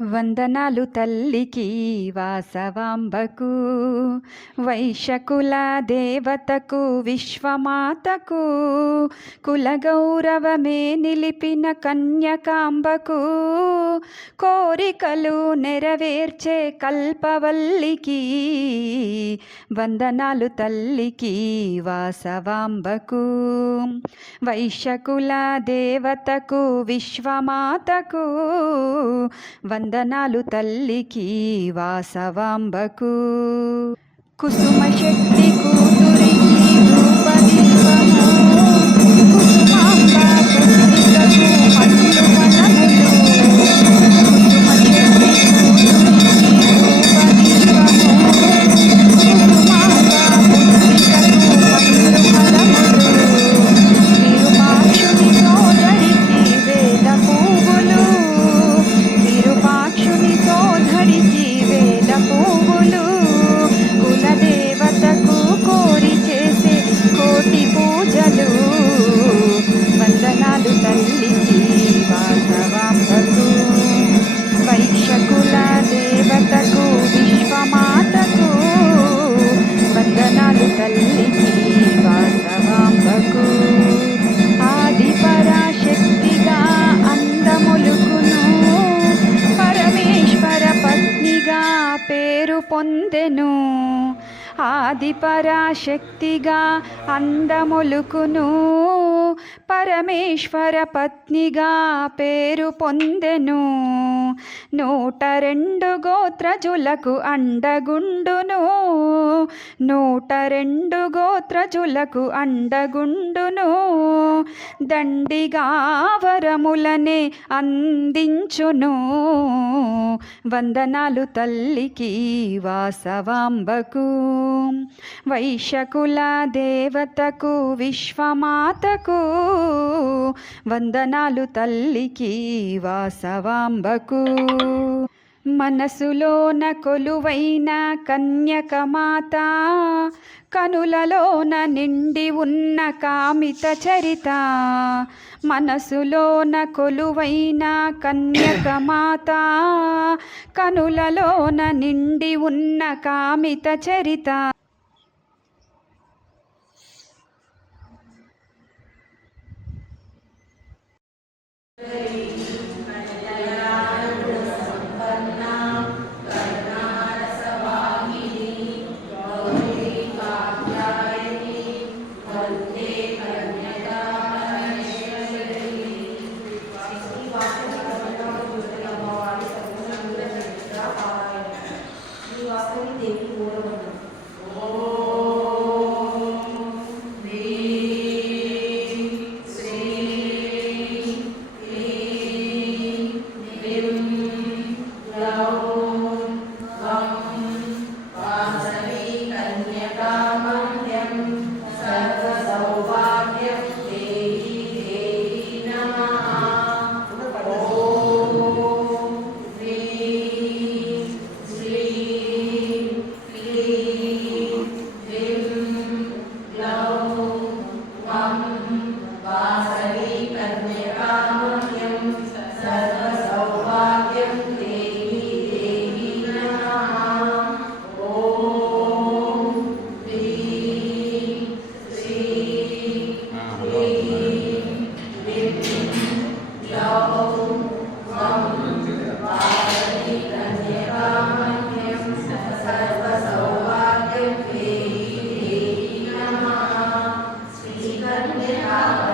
వందనాలు తల్లికి వాసవాంబకు వైశకుల దేవతకు విశ్వమాతకు కులగౌరవమే నిలిపిన కన్యకాంబకు కోరికలు నెరవేర్చే కల్పవల్లికి వందనాలు తల్లికి వాసవాంబకు వైశకుల దేవతకు విశ్వమాతకు వందనాలు తల్లికి వాసవాంబకు. కుసుమ శక్తి కూతురికి రూపదీపము పొందెను. ఆదిపరాశక్తిగా అందములుకును. పరమేశ్వర పత్నిగా పేరు పొందెను. నూట రెండు గోత్రజులకు అండగుండును. నూట రెండు గోత్రజులకు అండగుండును. దండిగా వరములనే అందించును. వందనాలు తల్లికి వాసవాంబకు. వైశకుల దేవతకు విశ్వమాతకు వందనాలు తల్లికి వాసవాంబకు. మనసులోన కొలువైన కన్యకమాత కనులలోన నిండి ఉన్న కామిత చరిత మనసులోన కొలువైన కన్యకమాత కనులలోన నిండి ఉన్న కామిత చరిత. Santo,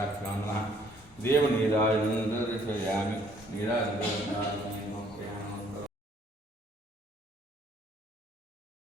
சாட்சியான் தேவ நீரா என்று யாமி நீரா